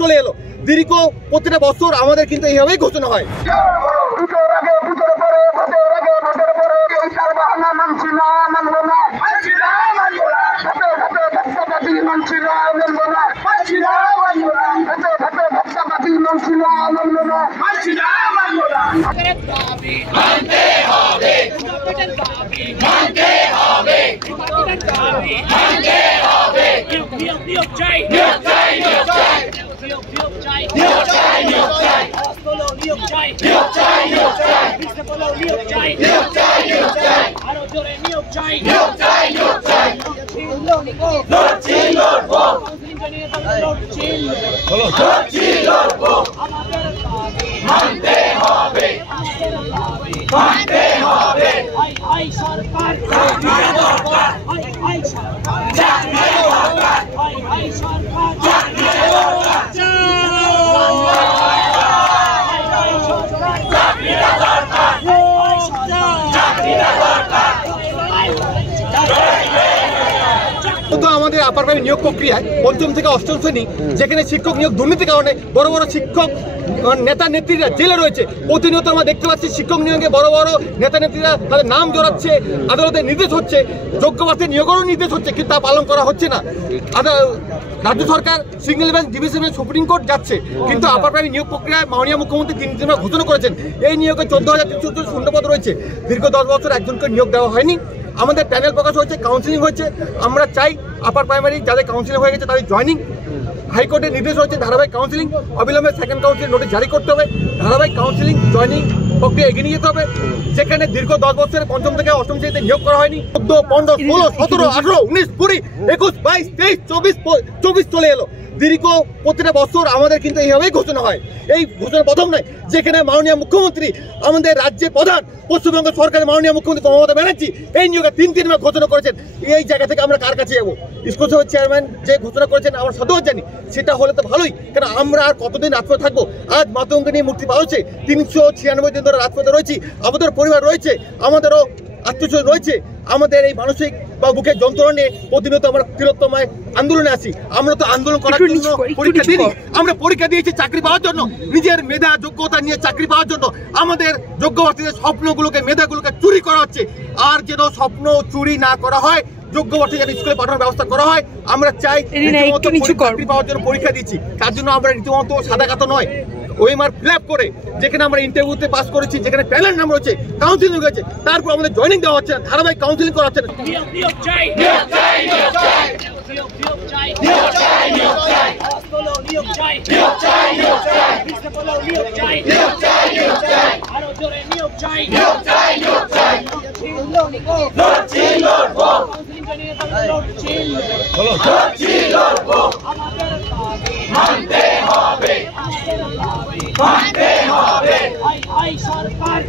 চলে এলো দীর্ঘ প্রতিটা বছর আমাদের কিন্তু এইভাবেই ঘোষণা হয়। আমাদের আপার প্রাইমারি নিয়োগ প্রক্রিয়ায় পঞ্চম থেকে অষ্টম শ্রেণী যেখানে শিক্ষক নিয়োগ দুর্নীতির কারণে বড় বড় শিক্ষক নেতা নেত্রীরা জেলে রয়েছে। প্রতিনিয়ত আমরা দেখতে পাচ্ছি শিক্ষক নিয়োগে বড় বড় নেতা নেত্রীরা তাদের নাম জড়াচ্ছে, আদালতের নির্দেশ হচ্ছে, যোগ্য প্রার্থীর নিয়োগেরও নির্দেশ হচ্ছে, কিন্তু তা পালন করা হচ্ছে না। রাজ্য সরকার single bench division supreme court যাচ্ছে, কিন্তু আপার প্রাইমারি নিয়োগ প্রক্রিয়ায় মাননীয় মুখ্যমন্ত্রী 3 দিন ঘোষণা করেছেন এই নিয়োগে 14,300 শূন্যপদ রয়েছে। দীর্ঘ 10 বছর একজনকে নিয়োগ দেওয়া হয়নি। আমাদের প্যানেল প্রকাশ হয়েছে, কাউন্সিলিং হয়েছে। আমরা চাই আপার প্রাইমারি যাদের কাউন্সিলিং হয়ে গেছে তাদের জয়নিং। হাইকোর্টের নির্দেশ হয়েছে ধারাবাহিক কাউন্সিলিং, অবিলম্বে সেকেন্ড কাউন্সিলিং নোটিশ জারি করতে হবে। ধারাবাহিক কাউন্সিলিং জয়নিং প্রক্রিয়া এগিয়ে নিয়ে যেতে হবে। যেখানে দীর্ঘ 10 বছরের পঞ্চম থেকে অষ্টম শ্রেণীতে নিয়োগ করা হয়নি। 14, 15, 16, 17, 18, 19, 20, 21, 22, 23, 24 চলে এলো। দীর্ঘ প্রতিটা বছর আমাদের কিন্তু এইভাবেই ঘোষণা হয়। এই ঘোষণা প্রথম নয়, যেখানে মাননীয় মুখ্যমন্ত্রী আমাদের রাজ্যের প্রধান পশ্চিমবঙ্গ সরকারের মাননীয় মুখ্যমন্ত্রী মমতা ব্যানার্জি এই নিয়োগে 3 দিন ঘোষণা করেছেন। এই জায়গা থেকে আমরা কার কাছে যাবো? স্কুল সভার চেয়ারম্যান যে ঘোষণা করেছেন আমরা সাধুবাদ জানি, সেটা হলে তো ভালোই, কারণ আমরা আর কতদিন রাজপথে থাকবো? আজ মাতঙ্গ নিয়ে মুক্তি পাওয়া হচ্ছে, 396 দিন ধরে রাজপথে রয়েছি। আমাদের পরিবার রয়েছে, আমাদেরও আত্মীয় রয়েছে। আমাদের এই মানসিক বা বুকের যন্ত্রণা নিয়ে প্রতিনিয়ত আমরা তিলোত্তমায় আন্দোলনে আসি। আমরা তো আন্দোলন করার জন্য পরীক্ষা দিই, আমরা পরীক্ষা দিয়েছি চাকরি পাওয়ার জন্য, নিজের মেধা যোগ্যতা নিয়ে চাকরি পাওয়ার জন্য। আমাদের যোগ্য প্রার্থীদের স্বপ্নগুলোকে, মেধাগুলোকে চুরি করা হচ্ছে। আর যেন স্বপ্ন চুরি না করা হয়, যোগ্য প্রার্থী যেন স্কুলে পাঠানোর ব্যবস্থা করা হয়। আমরা চাই চাকরি পাওয়ার জন্য পরীক্ষা দিচ্ছি, তার জন্য আমরা রীতিমতো সাদা কাতো নয়, ওএমআর ফিল আপ করে যেখানে আমরা ইন্টারভিউতে পাস করেছি, যেখানে প্যানেল নাম রয়েছে, কাউন্সিলিং হয়েছে, তারপর আমাদের জয়নিং দেওয়া হচ্ছে না, ধারাবাহিক কাউন্সিলিং করা হচ্ছে না। সরকার